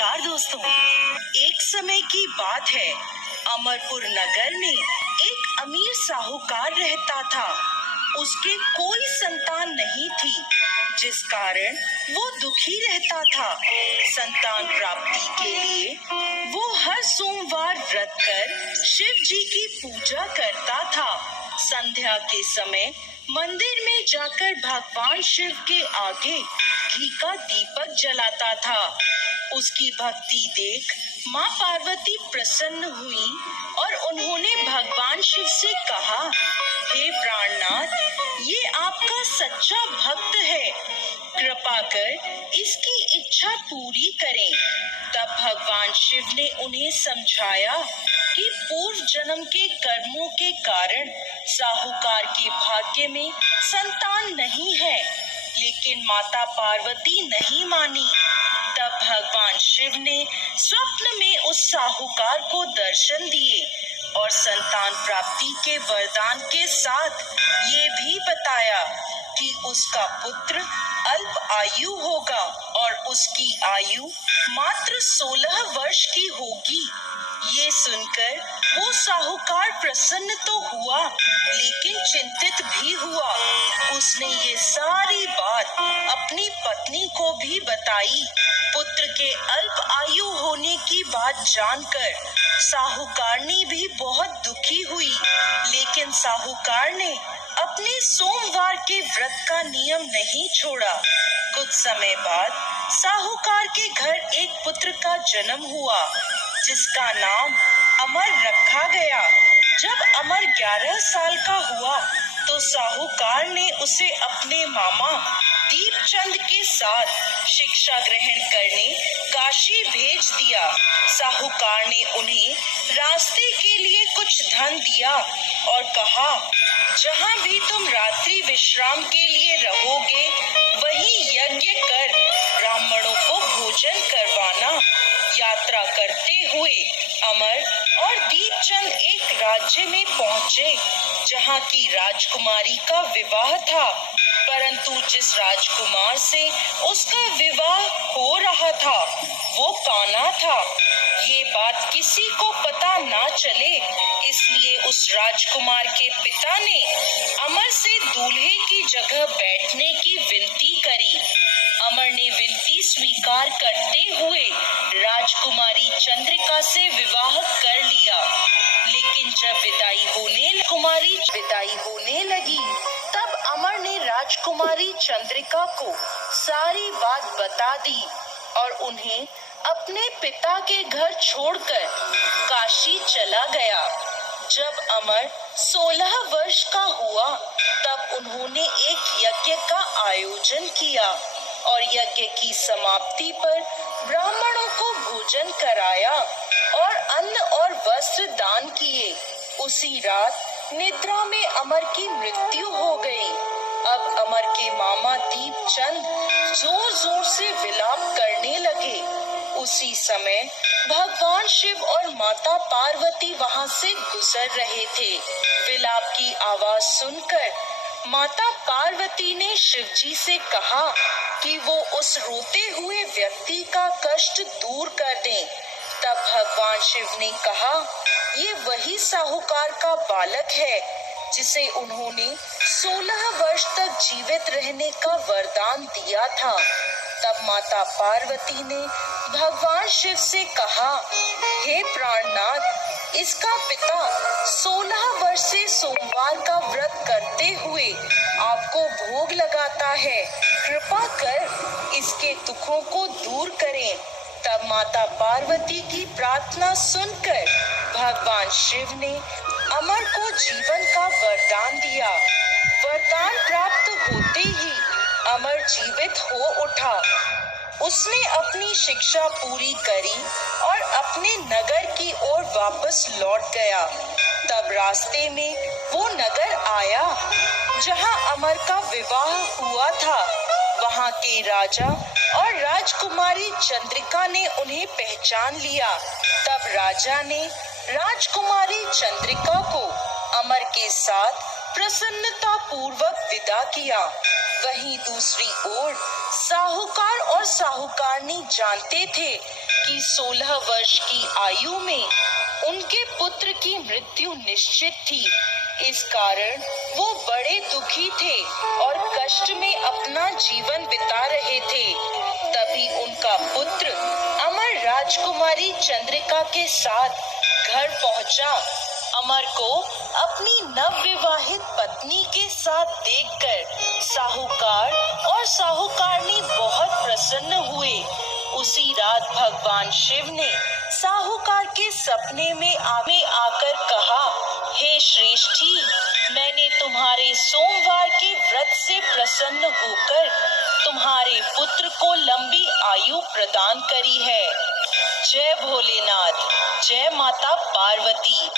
नमस्कार दोस्तों। एक समय की बात है, अमरपुर नगर में एक अमीर साहूकार रहता था। उसके कोई संतान नहीं थी, जिस कारण वो दुखी रहता था। संतान प्राप्ति के लिए वो हर सोमवार व्रत कर शिव जी की पूजा करता था। संध्या के समय मंदिर में जाकर भगवान शिव के आगे घी का दीपक जलाता था। उसकी भक्ति देख माँ पार्वती प्रसन्न हुई और उन्होंने भगवान शिव से कहा, हे प्राणनाथ, ये आपका सच्चा भक्त है, कृपा कर इसकी इच्छा पूरी करें। तब भगवान शिव ने उन्हें समझाया कि पूर्व जन्म के कर्मों के कारण साहूकार के भाग्य में संतान नहीं है, लेकिन माता पार्वती नहीं मानी। तब भगवान शिव ने स्वप्न में उस साहूकार को दर्शन दिए और संतान प्राप्ति के वरदान के साथ ये भी बताया कि उसका पुत्र अल्प आयु होगा और उसकी आयु मात्र 16 वर्ष की होगी। ये सुनकर वो साहूकार प्रसन्न तो हुआ, लेकिन चिंतित भी हुआ। उसने ये सारी बात अपनी पत्नी को भी बताई। पुत्र के अल्प आयु होने की बात जानकर साहूकारनी भी बहुत दुखी हुई, लेकिन साहूकार ने अपने सोमवार के व्रत का नियम नहीं छोड़ा। कुछ समय बाद साहूकार के घर एक पुत्र का जन्म हुआ, जिसका नाम अमर रखा गया। जब अमर 11 साल का हुआ तो साहूकार ने उसे अपने मामा दीपचंद के साथ शिक्षा ग्रहण करने काशी भेज दिया। साहूकार ने उन्हें रास्ते के लिए कुछ धन दिया और कहा, जहाँ भी तुम रात्रि विश्राम के लिए रहोगे, वहीं यज्ञ कर ब्राह्मणों को भोजन करवाना। यात्रा करते हुए अमर और दीपचंद एक राज्य में पहुँचे, जहाँ की राजकुमारी का विवाह था। परंतु जिस राजकुमार से उसका विवाह हो रहा था, वो कान्हा था। ये बात किसी को पता ना चले, इसलिए उस राजकुमार के पिता ने अमर से दूल्हे की जगह बैठने की विनती करी। अमर ने विनती स्वीकार करते हुए राजकुमारी चंद्रिका से विवाह कर लिया। लेकिन जब विदाई होने लगी, तब अमर ने राजकुमारी चंद्रिका को सारी बात बता दी और उन्हें अपने पिता के घर छोड़कर काशी चला गया। जब अमर 16 वर्ष का हुआ, तब उन्होंने एक यज्ञ का आयोजन किया और यज्ञ की समाप्ति पर ब्राह्मणों को भोजन कराया और अन्न और वस्त्र दान किए। उसी रात निद्रा में अमर की मृत्यु हो गई। अब अमर के मामा दीपचंद जोर जोर से विलाप करने लगे। उसी समय भगवान शिव और माता पार्वती वहां से गुजर रहे थे। विलाप की आवाज सुनकर माता पार्वती ने शिव जी से कहा कि वो उस रोते हुए व्यक्ति का कष्ट दूर कर दें। तब भगवान शिव ने कहा, ये वही साहूकार का बालक है, जिसे उन्होंने 16 वर्ष तक जीवित रहने का वरदान दिया था। तब माता पार्वती ने भगवान शिव से कहा, हे प्राणनाथ, इसका पिता 16 वर्ष से सोमवार का व्रत करते हुए आपको भोग लगाता है, कृपा कर इसके दुखों को दूर करें। तब माता पार्वती की प्रार्थना सुनकर भगवान शिव ने अमर को जीवन का वरदान दिया। वरदान प्राप्त होते ही अमर जीवित हो उठा। उसने अपनी शिक्षा पूरी करी और अपने नगर की ओर वापस लौट गया। तब रास्ते में वो नगर आया जहां अमर का विवाह हुआ था। वहां के राजा और राजकुमारी चंद्रिका ने उन्हें पहचान लिया। तब राजा ने राजकुमारी चंद्रिका को अमर के साथ प्रसन्नता पूर्वक विदा किया। वहीं दूसरी ओर साहूकार और साहूकारनी जानते थे कि 16 वर्ष की आयु में उनके पुत्र की मृत्यु निश्चित थी। इस कारण वो बड़े दुखी थे और कष्ट में अपना जीवन बिता रहे थे। तभी उनका पुत्र अमर राजकुमारी चंद्रिका के साथ घर पहुंचा। अमर को अपनी नवविवाहित पत्नी के साथ देखकर साहूकार और साहूकारनी बहुत प्रसन्न हुए। उसी रात भगवान शिव ने साहूकार के सपने में आकर कहा, हे श्रेष्ठी, मैंने तुम्हारे सोमवार के व्रत से प्रसन्न होकर तुम्हारे पुत्र को लंबी आयु प्रदान करी है। जय भोलेनाथ, जय माता पार्वती।